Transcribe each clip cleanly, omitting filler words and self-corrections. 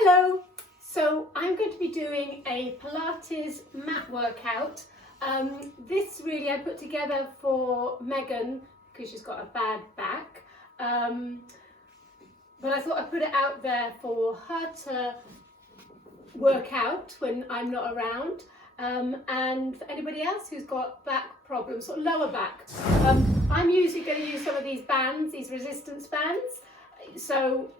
Hello, so I'm going to be doing a Pilates mat workout. This really I put together for Megan because she's got a bad back, but I thought I'd put it out there for her to work out when I'm not around, and for anybody else who's got back problems, sort of lower back. I'm usually going to use some of these bands, these resistance bands, so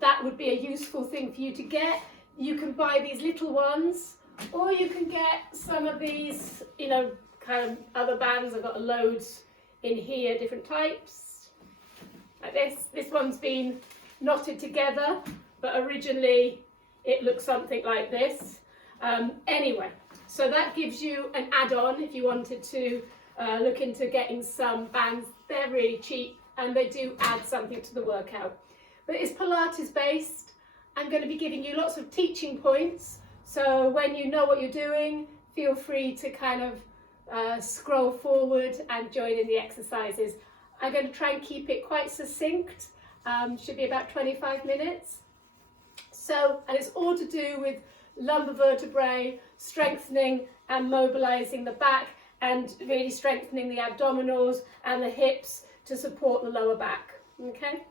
that would be a useful thing for you to get. You can buy these little ones, or you can get some of these, kind of other bands. I've got loads in here, different types, like this. This one's been knotted together, but originally it looks something like this. Anyway, so that gives you an add-on if you wanted to look into getting some bands. They're really cheap and they do add something to the workout. But it's Pilates based. I'm going to be giving you lots of teaching points. So when you know what you're doing, feel free to kind of scroll forward and join in the exercises. I'm going to try and keep it quite succinct. Should be about 25 minutes. So, and it's all to do with lumbar vertebrae, strengthening and mobilizing the back, and really strengthening the abdominals and the hips to support the lower back. Okay?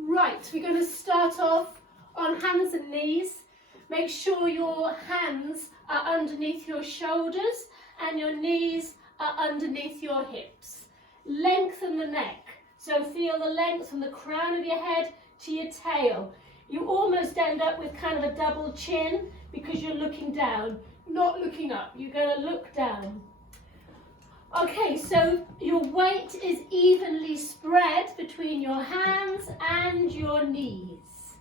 Right, we're going to start off on hands and knees. Make sure your hands are underneath your shoulders and your knees are underneath your hips. Lengthen the neck. So feel the length from the crown of your head to your tail. You almost end up with kind of a double chin because you're looking down, not looking up. You're going to look down. Okay, so your weight is evenly spread between your hands and your knees.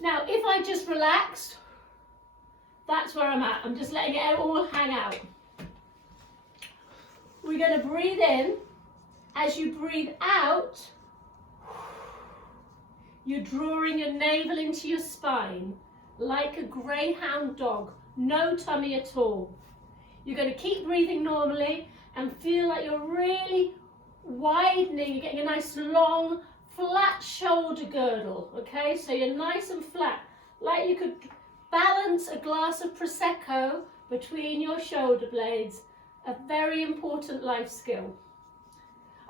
Now, if I just relaxed, that's where I'm at. I'm just letting it all hang out. We're going to breathe in. As you breathe out, you're drawing your navel into your spine like a greyhound dog, no tummy at all. You're going to keep breathing normally and feel like you're really widening. You're getting a nice long, flat shoulder girdle, okay? So you're nice and flat, like you could balance a glass of Prosecco between your shoulder blades. A very important life skill.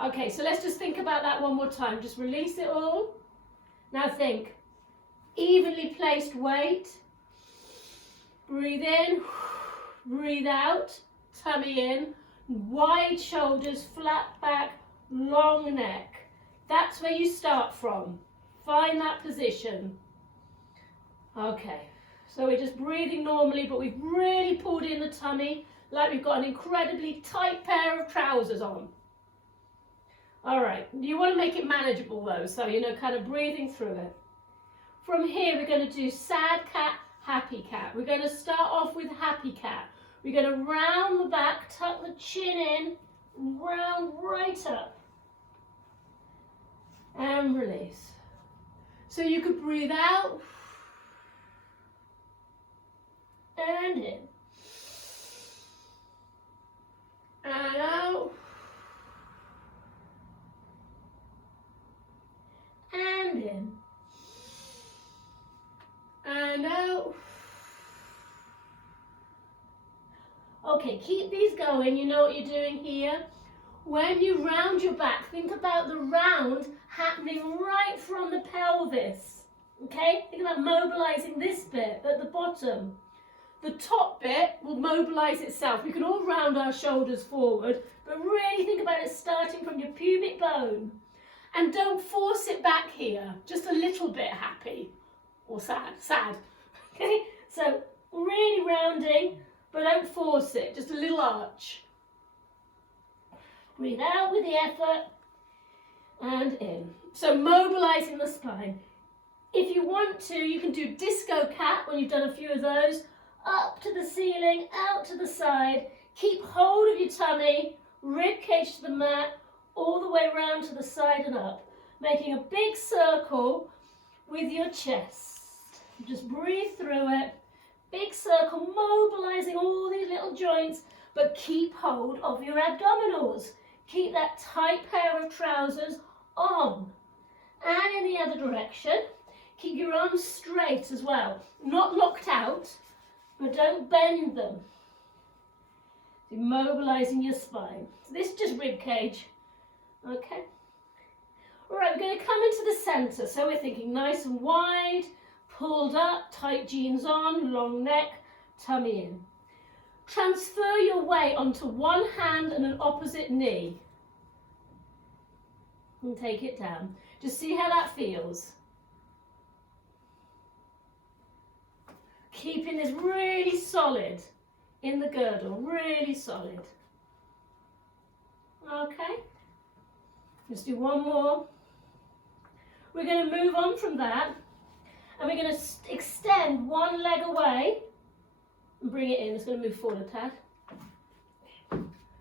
Okay, so let's just think about that one more time. Just release it all. Now think, evenly placed weight. Breathe in, breathe out, tummy in, wide shoulders, flat back, long neck. That's where you start from. Find that position. Okay, so we're just breathing normally, but we've really pulled in the tummy like we've got an incredibly tight pair of trousers on. All right, you want to make it manageable though, so kind of breathing through it. From here, we're going to do sad cat, happy cat. We're going to start off with happy cat. We're going to round the back, tuck the chin in, round right up, and release. So you could breathe out, and in, and out, and in, and out. Okay, keep these going. You know what you're doing here. When you round your back, think about the round happening right from the pelvis. Okay, think about mobilizing this bit at the bottom. The top bit will mobilize itself. We can all round our shoulders forward, but really think about it starting from your pubic bone. And don't force it back here, just a little bit happy or sad. Okay, so really rounding, but don't force it, just a little arch. Breathe out with the effort and in. So mobilizing the spine. If you want to, you can do disco cat when you've done a few of those. Up to the ceiling, out to the side. Keep hold of your tummy, rib cage to the mat, all the way around to the side and up, making a big circle with your chest. Just breathe through it. Big circle, mobilizing all these little joints, but keep hold of your abdominals. Keep that tight pair of trousers on. And in the other direction, Keep your arms straight as well, not locked out, but don't bend them. So mobilising your spine. So this is just rib cage, okay? All right, we're going to come into the centre. So we're thinking nice and wide, pulled up, tight jeans on, long neck, tummy in. Transfer your weight onto one hand and an opposite knee. And take it down. Just see how that feels. Keeping this really solid in the girdle, really solid. Okay, let's do one more. We're going to move on from that and we're going to extend one leg away and bring it in. It's going to move forward a tad.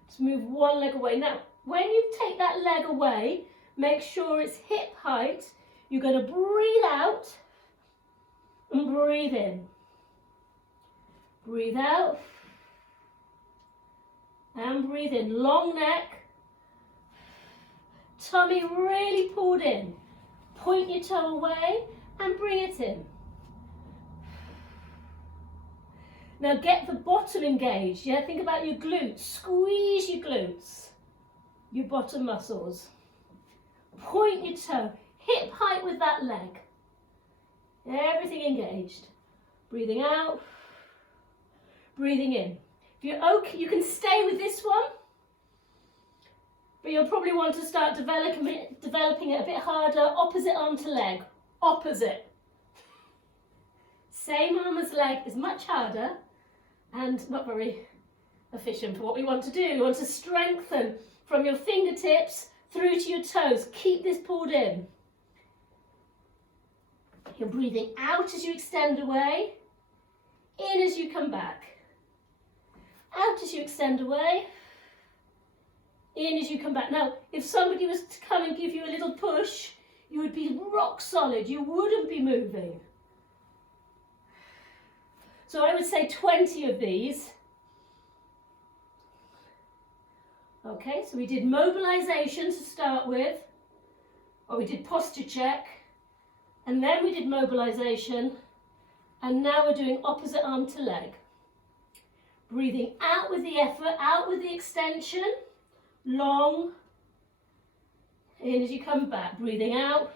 Just move one leg away. Now, when you take that leg away, make sure it's hip height. You're going to breathe out and breathe in. Breathe out and breathe in. Long neck. Tummy really pulled in. Point your toe away and bring it in. Now get the bottom engaged. Yeah, think about your glutes. Squeeze your glutes, your bottom muscles. Point your toe, hip height with that leg. Everything engaged. Breathing out, breathing in. If you're okay, you can stay with this one, but you'll probably want to start developing it a bit harder. Opposite arm to leg, opposite. Same arm as leg is much harder and not very efficient for what we want to do. We want to strengthen from your fingertips through to your toes. Keep this pulled in. You're breathing out as you extend away, in as you come back. Out as you extend away, in as you come back. Now, if somebody was to come and give you a little push, you would be rock solid. You wouldn't be moving. So I would say 20 of these. Okay, so we did mobilisation to start with, or we did posture check, and then we did mobilisation, and now we're doing opposite arm to leg. Breathing out with the effort, out with the extension, long, in as you come back. Breathing out,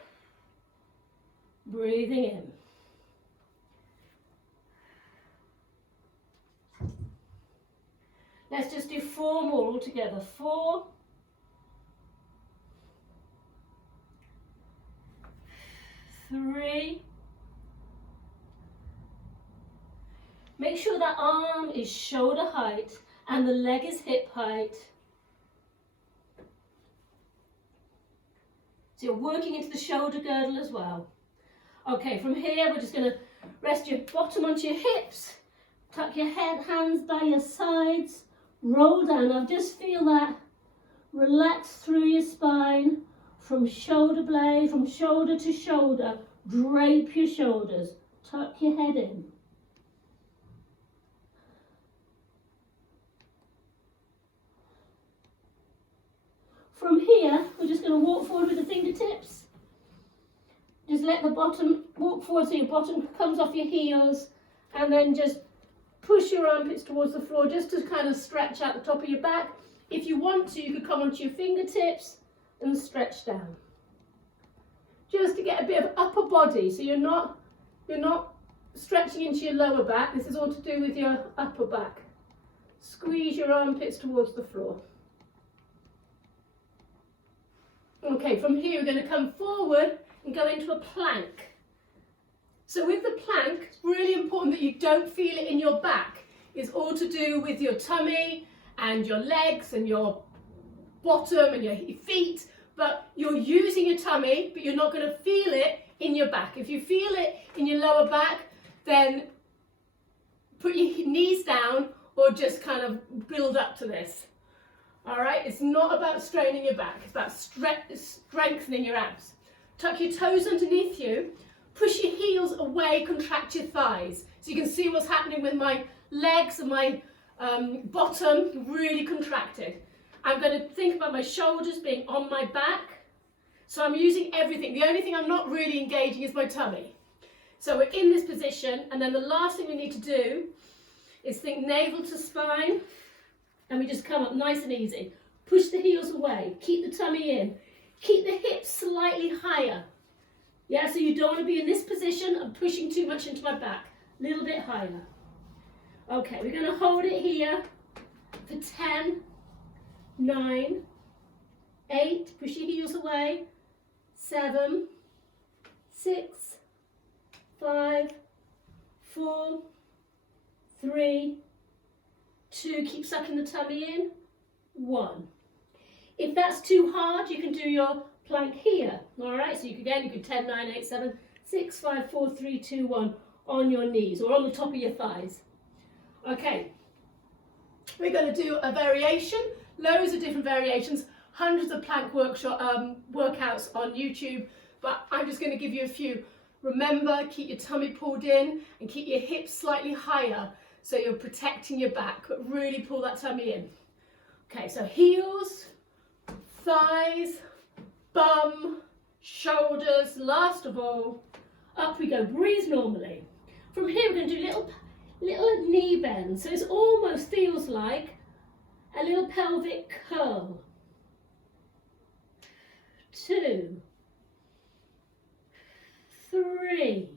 breathing in. Let's just do 4 more all together. 4, 3. Make sure that arm is shoulder height and the leg is hip height. So you're working into the shoulder girdle as well. Okay, from here we're just going to rest your bottom onto your hips, tuck your hands by your sides, roll down. Now just feel that relax through your spine from shoulder blade, from shoulder to shoulder. Drape your shoulders, tuck your head in. From here, we're just going to walk forward with the fingertips. Just let the bottom walk forward so your bottom comes off your heels, and then just push your armpits towards the floor just to kind of stretch out the top of your back. If you want to, you could come onto your fingertips and stretch down. Just to get a bit of upper body, so you're not stretching into your lower back. This is all to do with your upper back. Squeeze your armpits towards the floor. Okay, from here we're going to come forward and go into a plank. So with the plank, it's really important that you don't feel it in your back. It's all to do with your tummy and your legs and your bottom and your feet, but you're using your tummy, but you're not going to feel it in your back. If you feel it in your lower back, then put your knees down or just kind of build up to this. All right, it's not about straining your back, it's about strengthening your abs. Tuck your toes underneath you, push your heels away, contract your thighs. So you can see what's happening with my legs and my bottom, really contracted. I'm going to think about my shoulders being on my back. So I'm using everything. The only thing I'm not really engaging is my tummy. So we're in this position, and then the last thing we need to do is think navel to spine, and we just come up nice and easy. Push the heels away, keep the tummy in, keep the hips slightly higher. Yeah, so you don't want to be in this position and pushing too much into my back. A little bit higher. Okay, we're going to hold it here for 10, 9, 8, push your heels away, 7, 6, 5, 4, 3, 2, keep sucking the tummy in, 1. If that's too hard, you can do your plank here. All right, so you could 10, 9, 8, 7, 6, 5, 4, 3, 2, 1 on your knees or on the top of your thighs. Okay, we're going to do a variation, loads of different variations, hundreds of plank workouts on YouTube, but I'm just going to give you a few. Remember, keep your tummy pulled in and keep your hips slightly higher so you're protecting your back, but really pull that tummy in. Okay, so heels, thighs, bum, shoulders, last of all, up we go, breathe normally. From here we're going to do little knee bends, so it almost feels like a little pelvic curl. 2, 3,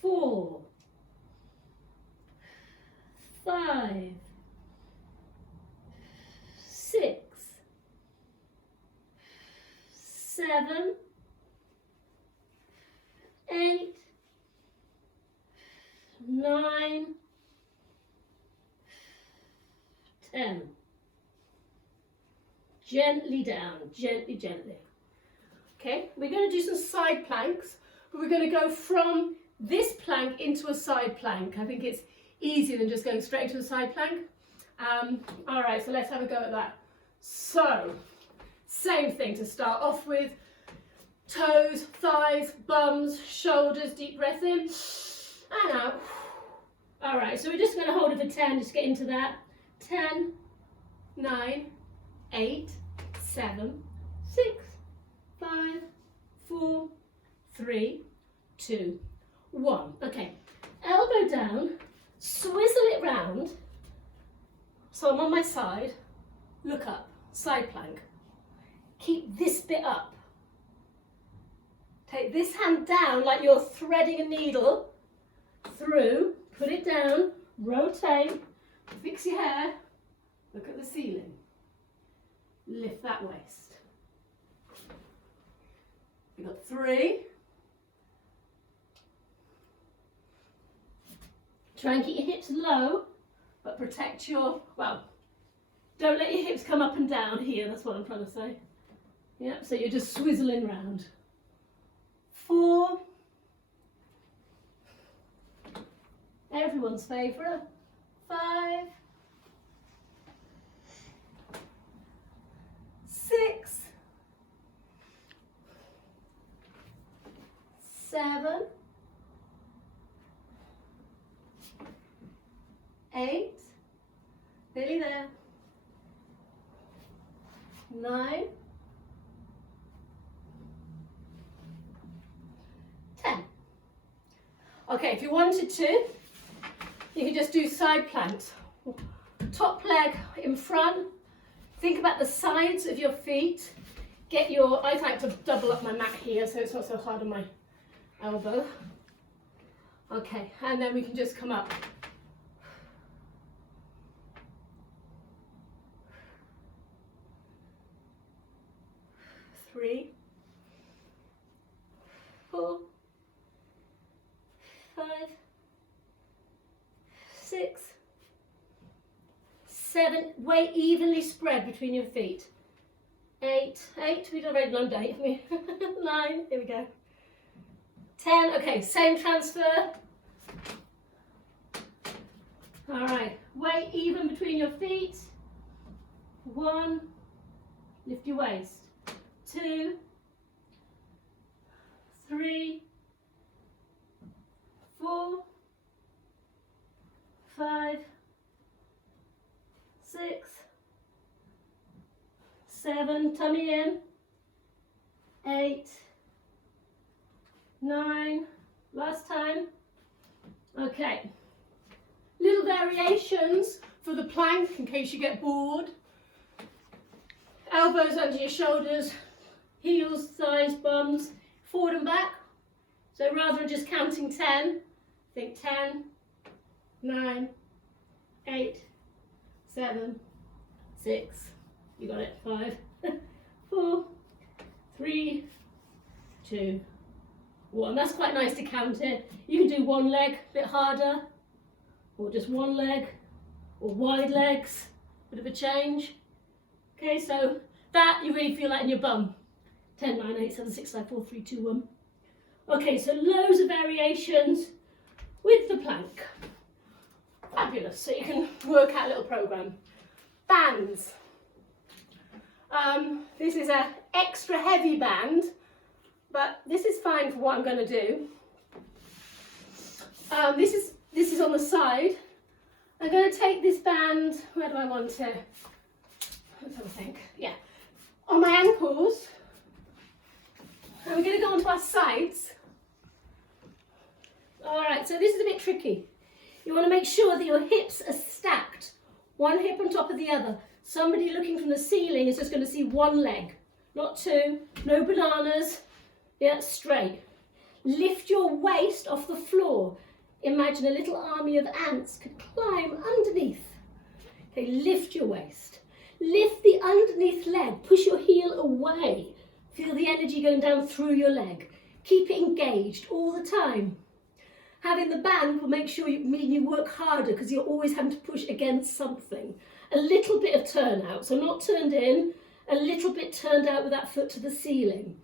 4, 5, 6, 7, 8, 9, 10. Gently down, gently, gently. Okay, we're going to do some side planks, but we're going to go from this plank into a side plank. I think it's easier than just going straight into a side plank. All right, so let's have a go at that. So, same thing to start off with. Toes, thighs, bums, shoulders, deep breath in and out. All right, so we're just going to hold it for 10, just get into that. 10, 9, 8, 7, 6, 5, 4, 3, 2, 1. Okay, elbow down, swizzle it round. So I'm on my side, look up, side plank. Keep this bit up. Take this hand down like you're threading a needle through, put it down, rotate, fix your hair, look at the ceiling. Lift that waist. We've got 3. Try and keep your hips low, but protect your, well, don't let your hips come up and down here, that's what I'm trying to say. Yep, so you're just swizzling round. 4. Everyone's favourite. 5. 6. 7. 8. Nearly there. 9. 10. Okay, if you wanted to, you can just do side planks. Top leg in front. Think about the sides of your feet. Get your, I like to double up my mat here so it's not so hard on my elbow. Okay, and then we can just come up. 3, 4, 5, 6, 7. Weight evenly spread between your feet. 8, we've already done 8. 9, here we go. 10, okay, same transfer. All right, weight even between your feet. 1, lift your waist. 2, 3, 4, 5, 6, 7, tummy in, 8, 9, last time. Okay, little variations for the plank in case you get bored. Elbows under your shoulders, heels, thighs, bums, forward and back. So rather than just counting 10, think 10, 9, 8, 7, 6, you got it, 5, 4, 3, 2, 1. That's quite nice to count it. You can do one leg a bit harder, or just one leg, or wide legs, bit of a change. Okay, so that you really feel that in your bum. 10, 9, 8, 7, 6, 5, 4, 3, 2, 1. Okay, so loads of variations with the plank. Fabulous, so you can work out a little program. Bands. This is an extra heavy band, but this is fine for what I'm going to do. This is on the side. I'm going to take this band, where do I want it? Let's have a think. Yeah, on my ankles. And we're going to go onto our sides. Alright, so this is a bit tricky. You want to make sure that your hips are stacked, one hip on top of the other. Somebody looking from the ceiling is just going to see one leg, not two, no bananas. Yeah, straight. Lift your waist off the floor. Imagine a little army of ants could climb underneath. Okay, lift your waist. Lift the underneath leg, push your heel away. Feel the energy going down through your leg. Keep it engaged all the time. Having the band will make sure you work harder because you're always having to push against something. A little bit of turnout, so not turned in, a little bit turned out with that foot to the ceiling.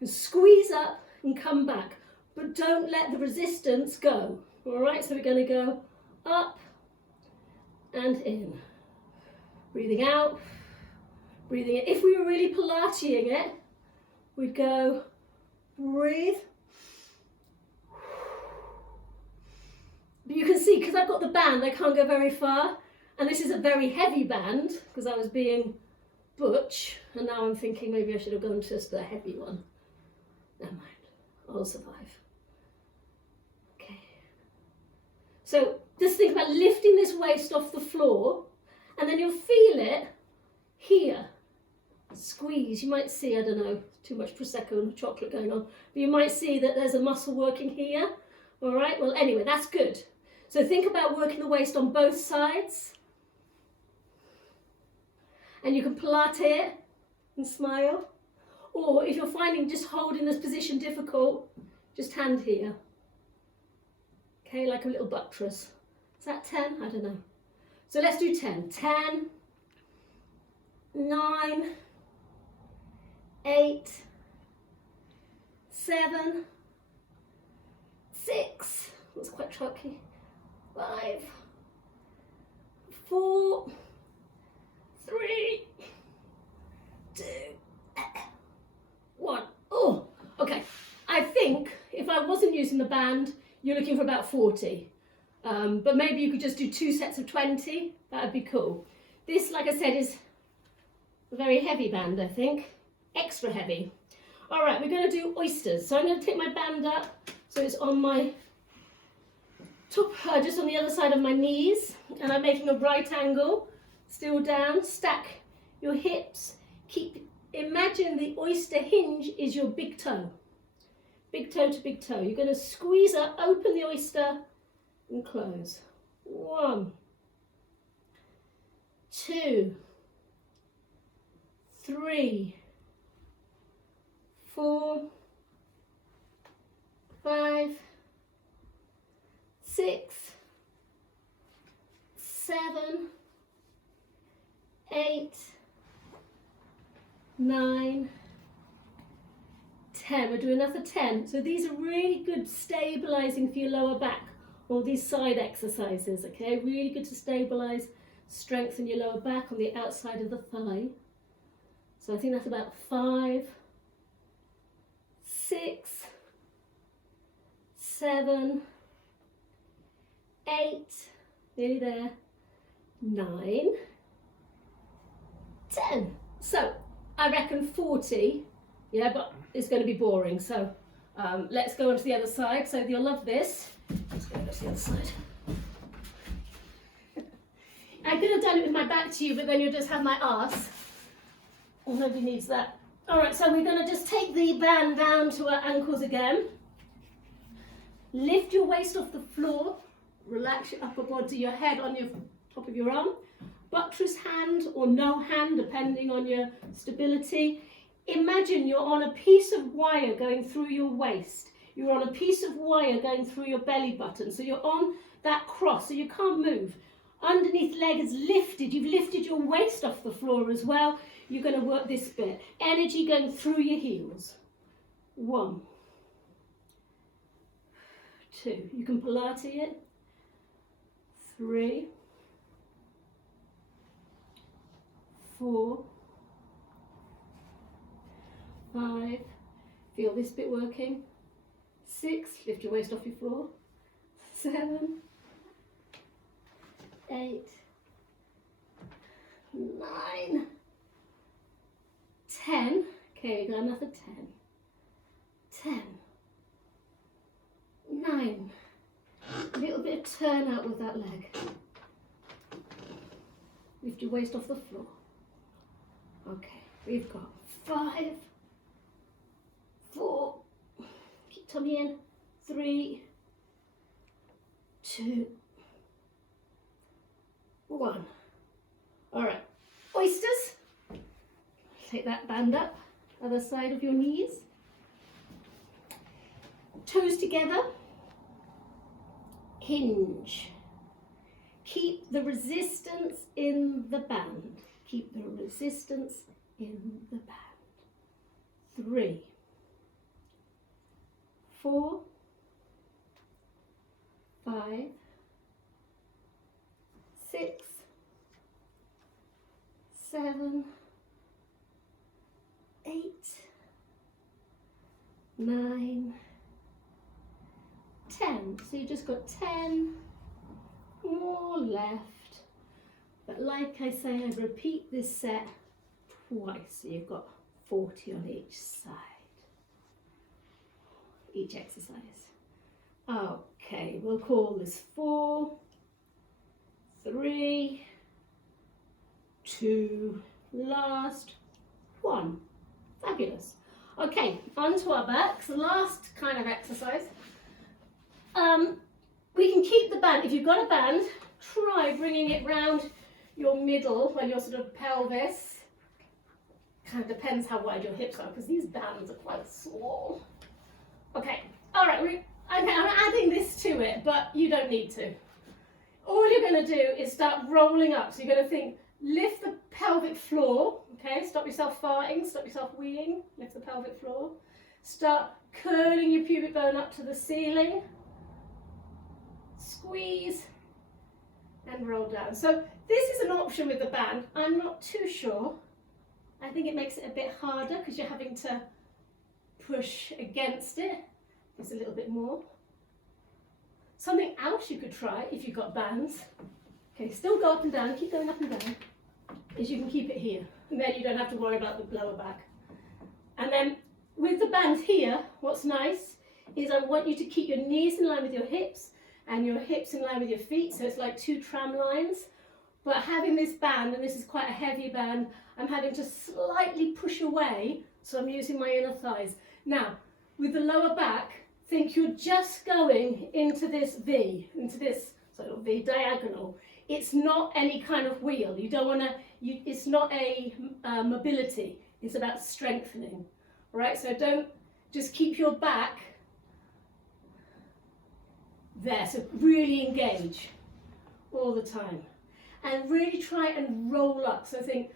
And squeeze up and come back, but don't let the resistance go. All right, so we're going to go up and in. Breathing out, breathing in. If we were really Pilateing it, we'd go, breathe. But you can see, because I've got the band, I can't go very far. And this is a very heavy band, because I was being butch. And now I'm thinking maybe I should have gone to just the heavy one. Never mind, I'll survive. Okay. So just think about lifting this waist off the floor, and then you'll feel it here. Squeeze. You might see, I don't know, too much Prosecco and chocolate going on, but you might see that there's a muscle working here. All right, well, anyway, that's good. So think about working the waist on both sides. And you can Pilate it and smile. Or if you're finding just holding this position difficult, just hand here. Okay, like a little buttress. Is that 10? I don't know. So let's do 10. 10, 9, 8, 7, 6, that's quite tricky, 5, 4, 3, 2, 1. Oh, okay. I think if I wasn't using the band, you're looking for about 40. But maybe you could just do 2 sets of 20. That would be cool. This, like I said, is a very heavy band, I think. Extra heavy. All right, we're going to do oysters. So I'm going to take my band up so it's on my top, just on the other side of my knees. And I'm making a right angle. Still down. Stack your hips. Imagine the oyster hinge is your big toe. Big toe to big toe. You're going to squeeze up, open the oyster and close. 1, 2, 3, 4, 5, 6, 7, 8, 9, 10. We'll do another 10. So these are really good stabilizing for your lower back. All these side exercises, okay? Really good to stabilize, strengthen your lower back on the outside of the thigh. So I think that's about 5, 6, 7, 8, nearly there, 9, 10. So I reckon 40, yeah, but it's going to be boring. So Let's go on to the other side. So you'll love this. Let's go to the other side. I could have done it with my back to you, but then you'll just have my arse. Well, nobody needs that. All right, so we're going to just take the band down to our ankles again. Lift your waist off the floor. Relax your upper body, your head on your top of your arm. Buttress hand or no hand, depending on your stability. Imagine you're on a piece of wire going through your waist. You're on a piece of wire going through your belly button. So you're on that cross, so you can't move. Underneath leg is lifted. You've lifted your waist off the floor as well. You're going to work this bit. Energy going through your heels. 1, 2. You can Pilates it. 3, 4, 5. Feel this bit working. 6. Lift your waist off your floor. 7, 8, 9, 10. Okay, got another 10. 10, 9. A little bit of turn out with that leg. Lift your waist off the floor. Okay, we've got 5, 4, keep tummy in, 3, 2, 1. All right, oysters. Take that band up, other side of your knees. Toes together. Hinge. Keep the resistance in the band. Keep the resistance in the band. 3, 4, 5, 6, 7, 8, 9, 10. So you just got 10 more left. But like I say, I repeat this set twice. So you've got 40 on each side, each exercise. Okay, we'll call this 4, 3, 2, last 1. Fabulous. Okay, onto our backs. Last kind of exercise. We can keep the band. If you've got a band, try bringing it round your middle and your sort of pelvis. Kind of depends how wide your hips are, because these bands are quite small. Okay, all right, I'm adding this to it, but you don't need to. All you're going to do is start rolling up. So you're going to think, lift the pelvic floor, okay? Stop yourself farting, stop yourself weeing, lift the pelvic floor. Start curling your pubic bone up to the ceiling. Squeeze and roll down. So this is an option with the band. I'm not too sure. I think it makes it a bit harder because you're having to push against it. Just a little bit more. Something else you could try if you've got bands. Okay, still go up and down, keep going up and down, is you can keep it here. And then you don't have to worry about the lower back. And then with the bands here, what's nice is I want you to keep your knees in line with your hips and your hips in line with your feet, so it's like 2 tram lines. But having this band, and this is quite a heavy band, I'm having to slightly push away, so I'm using my inner thighs. Now, with the lower back, think you're just going into this V, into this sort of V diagonal. It's not any kind of wheel. You don't want to, it's not a mobility, it's about strengthening, right? So don't just keep your back there, so really engage all the time. And really try and roll up. So think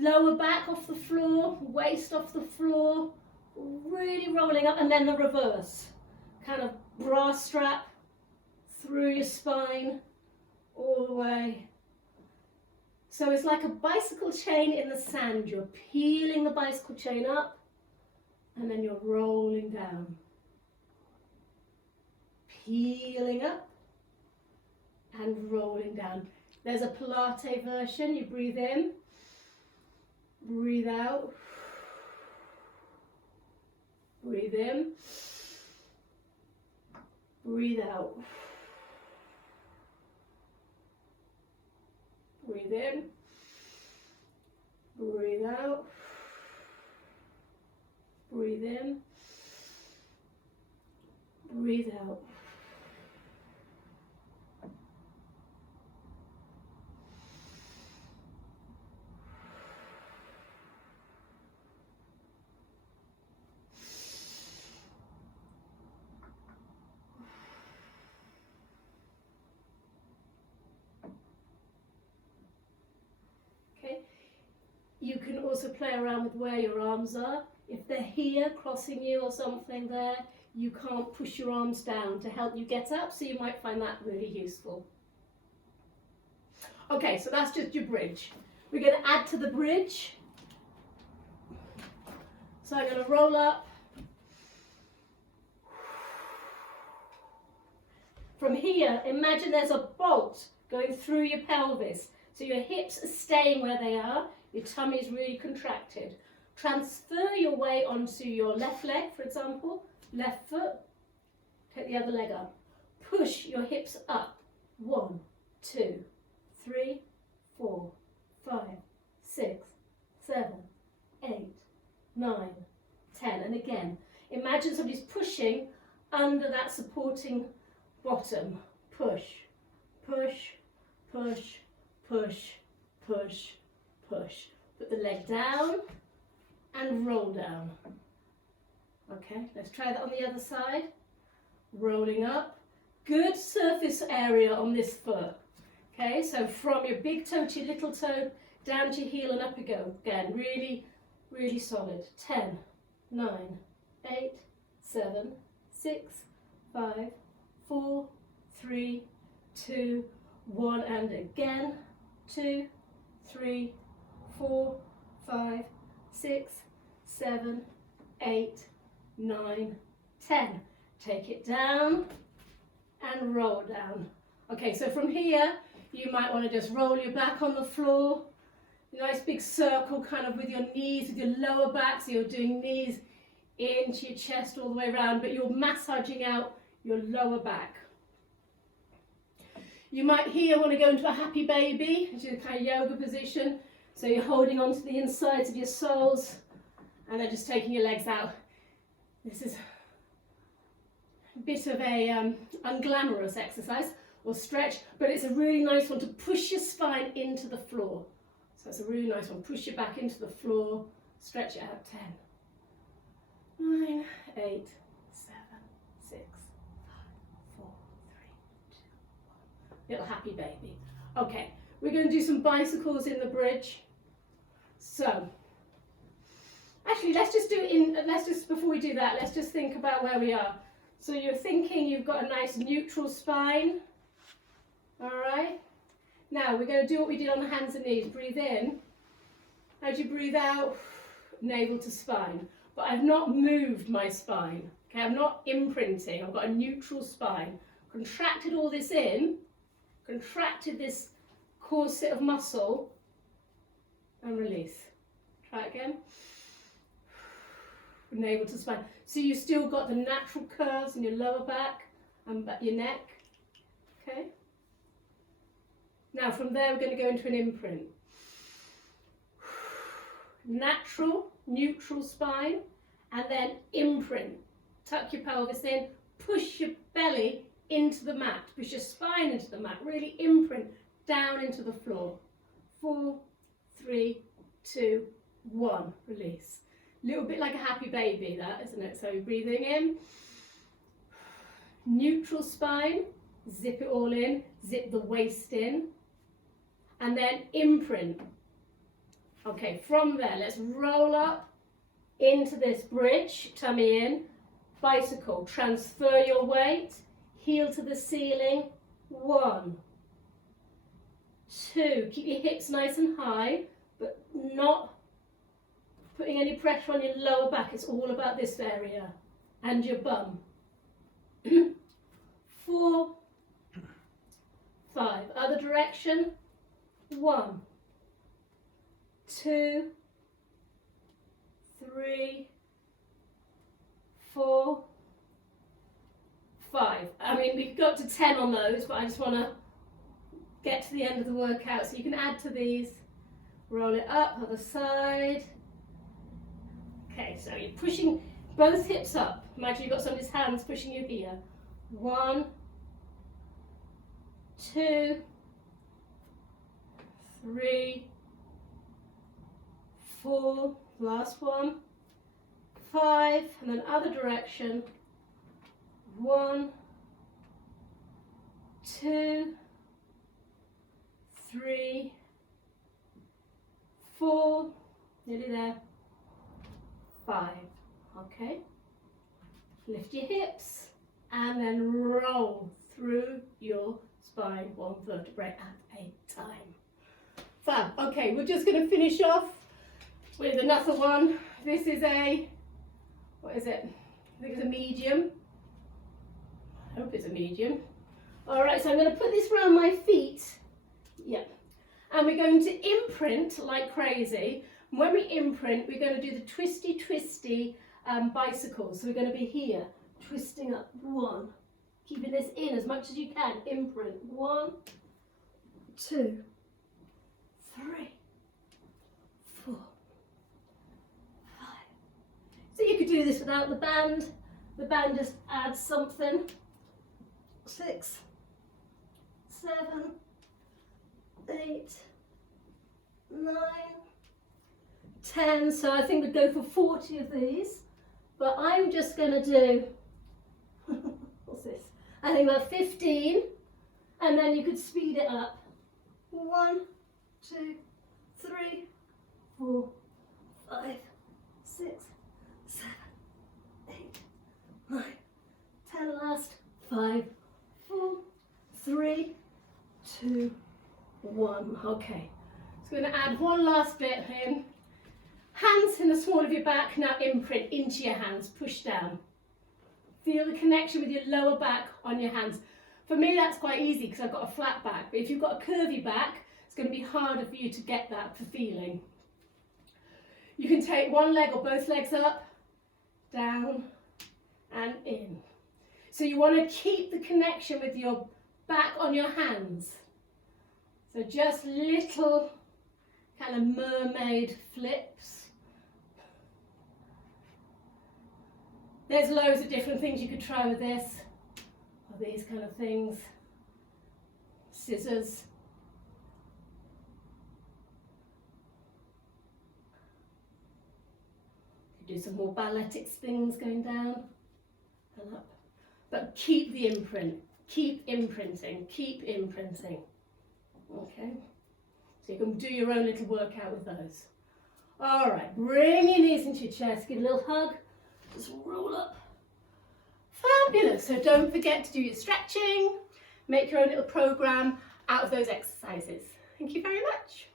lower back off the floor, waist off the floor, really rolling up, and then the reverse. Kind of bra strap through your spine, all the way. So it's like a bicycle chain in the sand. You're peeling the bicycle chain up, and then you're rolling down. Peeling up and rolling down. There's a Pilates version. You breathe in, breathe out. Breathe in. Breathe out. Breathe in. Breathe out. Breathe in. Breathe out. You can also play around with where your arms are. If they're here, crossing you or something there, you can't push your arms down to help you get up, so you might find that really useful. Okay, so that's just your bridge. We're going to add to the bridge. So I'm going to roll up. From here, imagine there's a bolt going through your pelvis. So your hips are staying where they are. Your tummy is really contracted. Transfer your weight onto your left leg, for example, left foot. Take the other leg up. Push your hips up. 1, 2, 3, 4, 5, 6, 7, 8, 9, 10. And again, imagine somebody's pushing under that supporting bottom. Push, push, push, push, push, push. Put the leg down and roll down. Okay, let's try that on the other side. Rolling up. Good surface area on this foot. Okay, so from your big toe to your little toe, down to your heel and up you go. Again, really, really solid. 10, 9, 8, 7, 6, 5, 4, 3, 2, 1, and again. 2, 3, 4, 5, 6, 7, 8, 9, 10. Take it down and roll down. Okay, so from here, you might want to just roll your back on the floor. Nice big circle kind of with your knees, with your lower back, so you're doing knees into your chest all the way around, but you're massaging out your lower back. You might here want to go into a happy baby, which is a kind of yoga position. So you're holding on to the insides of your soles and then just taking your legs out. This is a bit of a unglamorous exercise or stretch, but it's a really nice one to push your spine into the floor. So it's a really nice one. Push your back into the floor, stretch it out. 10, 9, 8, 7, 6, 5, 4, 3, 2, 1. Little happy baby. Okay, we're going to do some bicycles in the bridge. So, actually, let's just before we do that, let's just think about where we are. So you're thinking you've got a nice neutral spine. All right. Now we're going to do what we did on the hands and knees. Breathe in. As you breathe out, navel to spine. But I've not moved my spine. Okay, I'm not imprinting. I've got a neutral spine. Contracted all this in. Contracted this corset of muscle. And release. Try it again. Navel to spine. So you've still got the natural curves in your lower back and your neck. Okay. Now from there we're going to go into an imprint. Natural, neutral spine, and then imprint. Tuck your pelvis in, push your belly into the mat, push your spine into the mat, really imprint down into the floor. 4, 3, 2, 1, release. A little bit like a happy baby, that, isn't it? So breathing in, neutral spine, zip it all in, zip the waist in, and then imprint. Okay, from there, let's roll up into this bridge, tummy in, bicycle, transfer your weight, heel to the ceiling, 1, 2, keep your hips nice and high, but not putting any pressure on your lower back. It's all about this area and your bum. 4, 5, other direction, 1, 2, 3, 4, 5. I mean, we got to 10 on those, but I just want to get to the end of the workout. So you can add to these. Roll it up, other side. Okay, so you're pushing both hips up. Imagine you've got somebody's hands pushing you here. 1, 2, 3, 4, last one, 5, and then other direction. 1, 2, 3, 4, nearly there, 5. Okay, lift your hips and then roll through your spine, 1 vertebrae at a time. Fab. Okay, we're just going to finish off with another one. This is a, what is it? I think it's a medium. I hope it's a medium. All right, so I'm going to put this around my feet. Yep. And we're going to imprint like crazy. And when we imprint, we're going to do the twisty, twisty bicycles. So we're going to be here, twisting up. 1. Keeping this in as much as you can. Imprint. 1, 2, 3, 4, 5. So you could do this without the band. The band just adds something. 6, 7, 8, 9, 10. So I think we'd go for 40 of these. But I'm just going to do, what's this? I think about 15. And then you could speed it up. 1, 2, 3, 4, 5, 6, 7, 8, 9, 10. Last. 5, 4, 3, 2, 1. Okay. So we're going to add one last bit in. Hands in the small of your back. Now imprint into your hands. Push down. Feel the connection with your lower back on your hands. For me, that's quite easy because I've got a flat back. But if you've got a curvy back, it's going to be harder for you to get that feeling. You can take one leg or both legs up, down, and in. So you want to keep the connection with your back on your hands. So just little kind of mermaid flips. There's loads of different things you could try with this, or these kind of things. Scissors. You could do some more balletic things going down and up. But keep the imprint, keep imprinting, keep imprinting. Okay, so you can do your own little workout with those. All right, bring your knees into your chest, give a little hug, just roll up. Fabulous. So don't forget to do your stretching, make your own little program out of those exercises. Thank you very much.